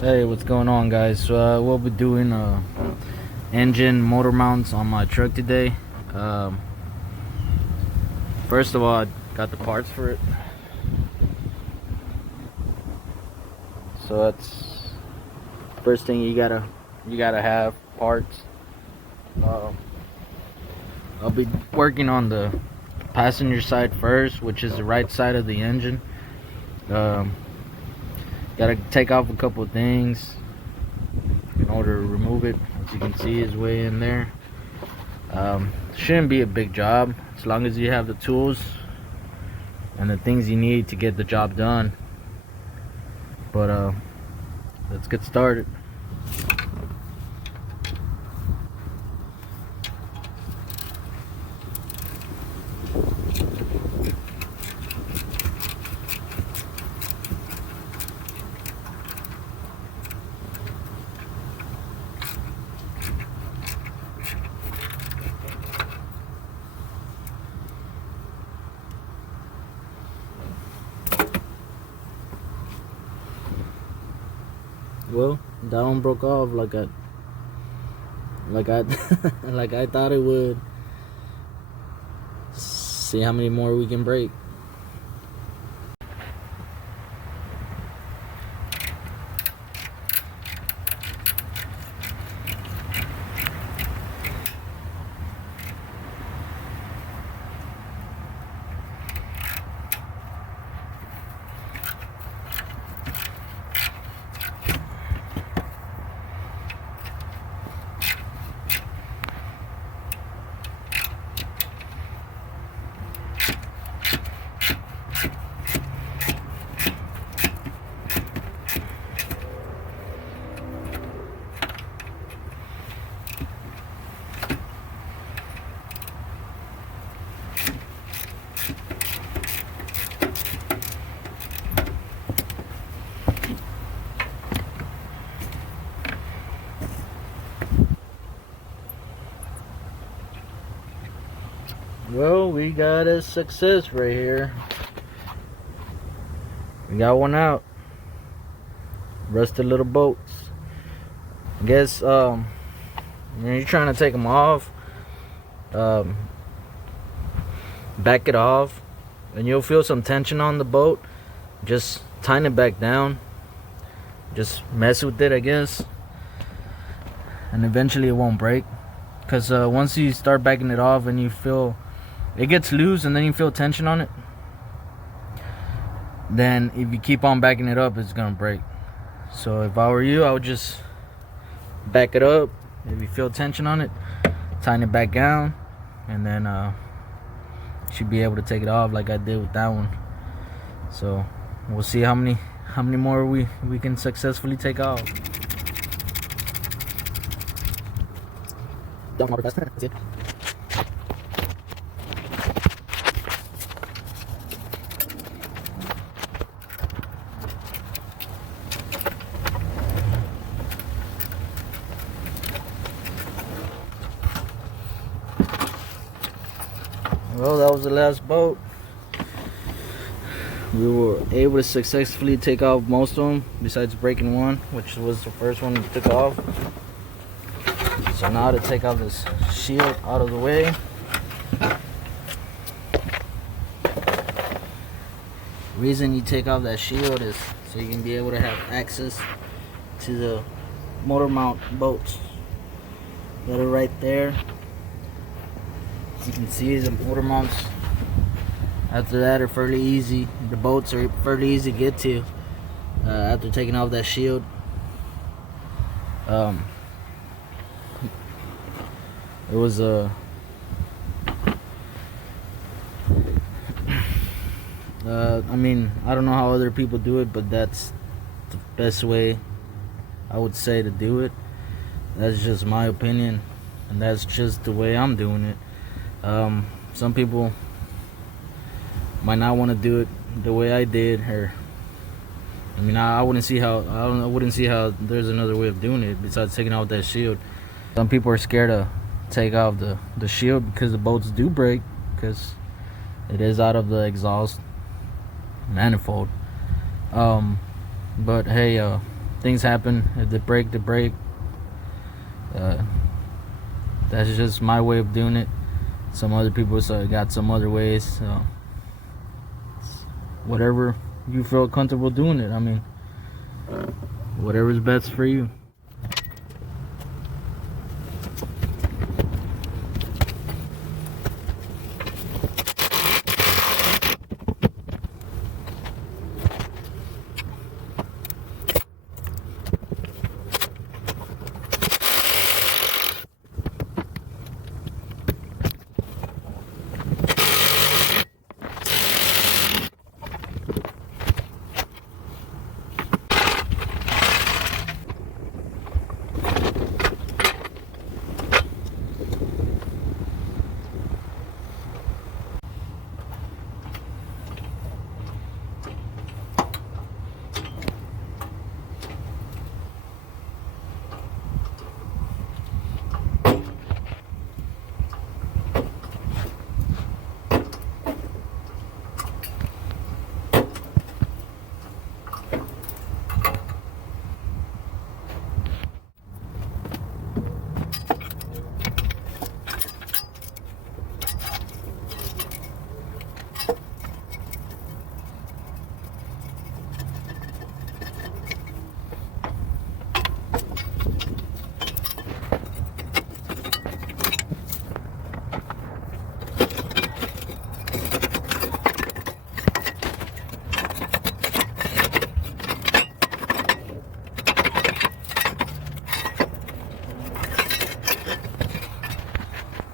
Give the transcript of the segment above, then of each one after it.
Hey, what's going on, guys? We'll be doing engine motor mounts on my truck today. First of all, I got the parts for it, so that's first thing you gotta have parts. I'll be working on the passenger side first, which is the right side of the engine. Gotta take off a couple of things in order to remove it. As you can see, is way in there. Shouldn't be a big job as long as you have the tools and the things you need to get the job done. But let's get started. Well, that one broke off like I like I thought it would. See how many more we can break. Well, we got a success right here. We got one out. Rusted little bolts. I guess when you're trying to take them off, back it off, and you'll feel some tension on the bolt. Just tighten it back down. Just mess with it, I guess, and eventually it won't break. Because once you start backing it off and you feel it gets loose and then you feel tension on it, then if you keep on backing it up, it's gonna break. So if I were you, I would just back it up. If you feel tension on it, tighten it back down, and then you should be able to take it off like I did with that one. So we'll see how many more we can successfully take off. Well, that was the last bolt. We were able to successfully take off most of them, besides breaking one, which was the first one we took off. So now to take off this shield out of the way. Reason you take off that shield is so you can be able to have access to the motor mount bolts that are right there. As you can see, the motor mounts after that are fairly easy. The bolts are fairly easy to get to after taking off that shield. It was I mean, I don't know how other people do it, but that's the best way I would say to do it. That's just my opinion, and that's just the way I'm doing it. Some people might not want to do it the way I did, or I mean, I wouldn't see how there's another way of doing it besides taking out that shield. Some people are scared to take off the shield because the bolts do break, because it is out of the exhaust manifold. But hey, things happen. If they break, they break. That's just my way of doing it. Some other people got some other ways. So whatever you feel comfortable doing it. I mean, whatever's best for you.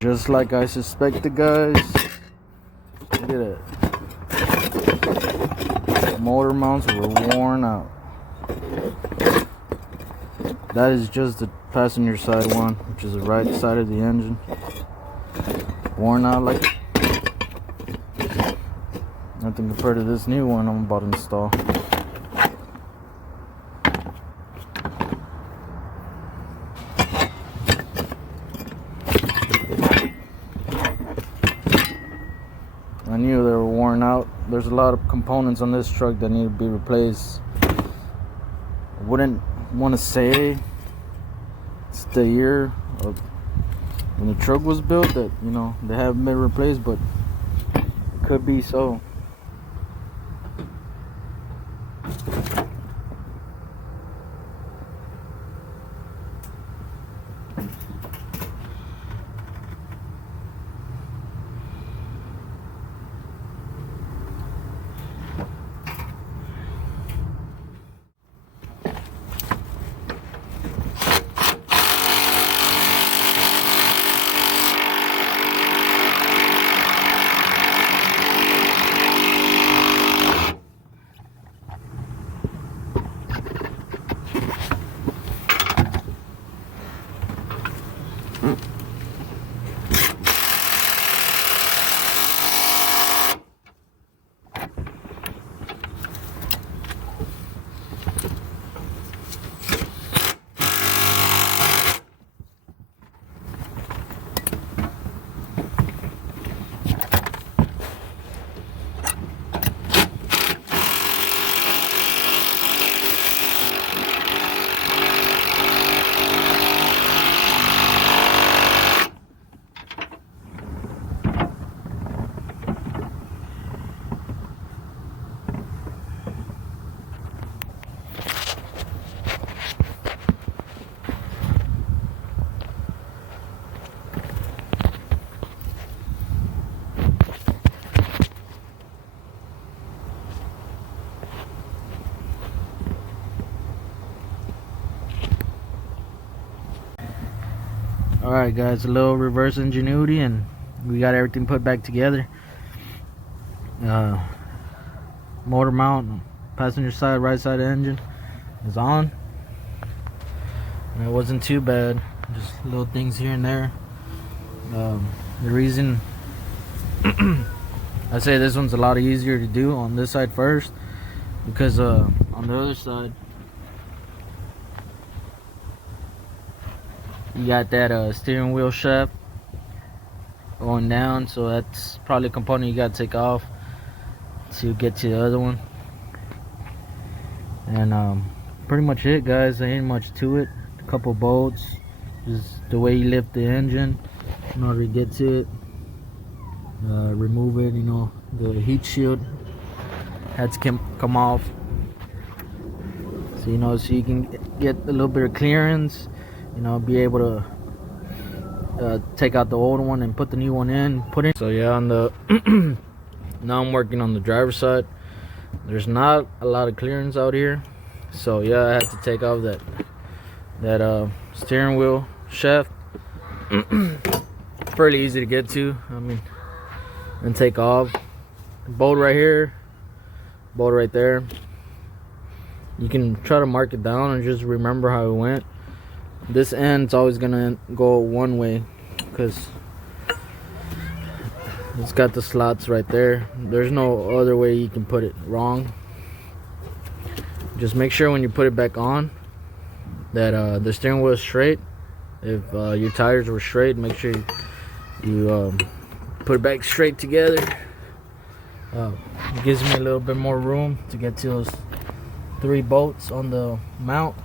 Just like I suspected, guys. Look at it. Motor mounts were worn out. That is just the passenger side one, which is the right side of the engine. Worn out like nothing compared to this new one I'm about to install. I knew they were worn out. There's a lot of components on this truck that need to be replaced. I wouldn't want to say it's the year of when the truck was built that, you know, they haven't been replaced, but it could be so. Alright guys, a little reverse ingenuity and we got everything put back together. Motor mount, passenger side, right side engine is on. And it wasn't too bad, just little things here and there. The reason I say this one's a lot easier to do on this side first, because on the other side you got that steering wheel shaft going down, so that's probably a component you got to take off to get to the other one. And pretty much it, guys. There ain't much to it. A couple bolts, just the way you lift the engine in order to get to it. Remove it, you know, the heat shield had to come off, so you know, so you can get a little bit of clearance, you know, be able to take out the old one and put the new one in, so yeah, on the now I'm working on the driver's side. There's not a lot of clearance out here, so yeah, I had to take off that steering wheel shaft. Fairly easy to get to, I mean, and take off. Bolt right here, bolt right there. You can try to mark it down and just remember how it went. This end's always gonna go one way because it's got the slots right there. There's no other way you can put it wrong. Just make sure when you put it back on that the steering wheel is straight. If your tires were straight, make sure you put it back straight together. It gives me a little bit more room to get to those 3 bolts on the mount.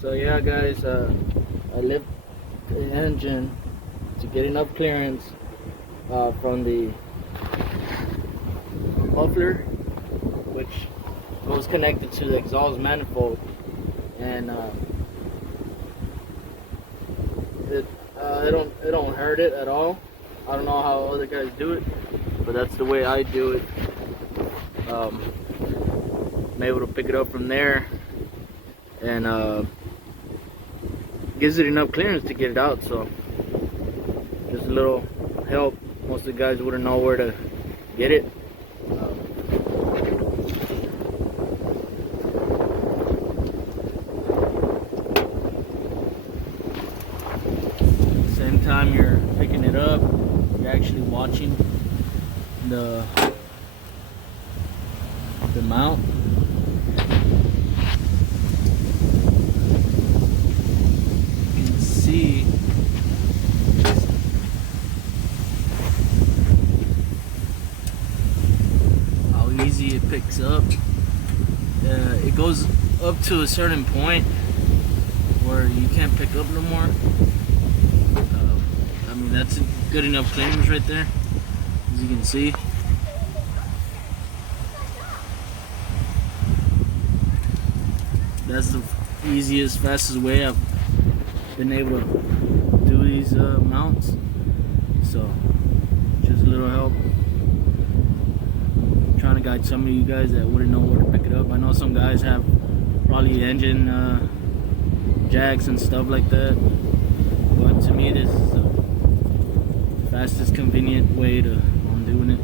So yeah, guys, I lift the engine to get enough clearance from the muffler, which goes connected to the exhaust manifold, and it don't hurt it at all. I don't know how other guys do it, but that's the way I do it. I'm able to pick it up from there, and gives it enough clearance to get it out. So just a little help. Most of the guys wouldn't know where to get it. Same time you're picking it up, you're actually watching the mount. See how easy it picks up. It goes up to a certain point where you can't pick up no more. I mean, that's good enough clearance right there, as you can see. That's the easiest, fastest way I've been able to do these mounts. So just a little help. I'm trying to guide some of you guys that wouldn't know where to pick it up. I know some guys have probably engine jacks and stuff like that, but to me this is the fastest convenient way on doing it.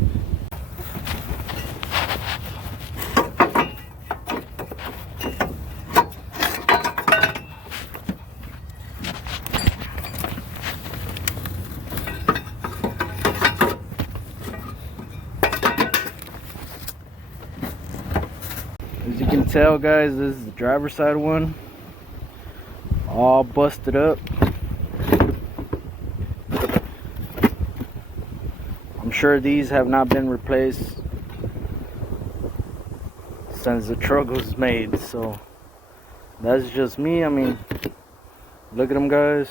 As you can tell, guys, this is the driver's side one, all busted up. I'm sure these have not been replaced since the truck was made, so that's just me. I mean, look at them, guys.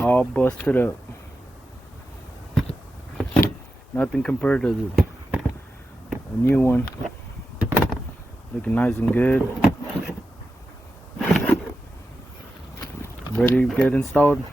All busted up. Nothing compared to the new one. Looking nice and good. Ready to get installed.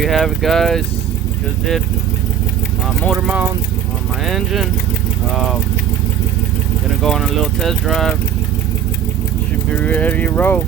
you have it, guys. Just did my motor mounts on my engine. Gonna go on a little test drive. Should be ready to roll.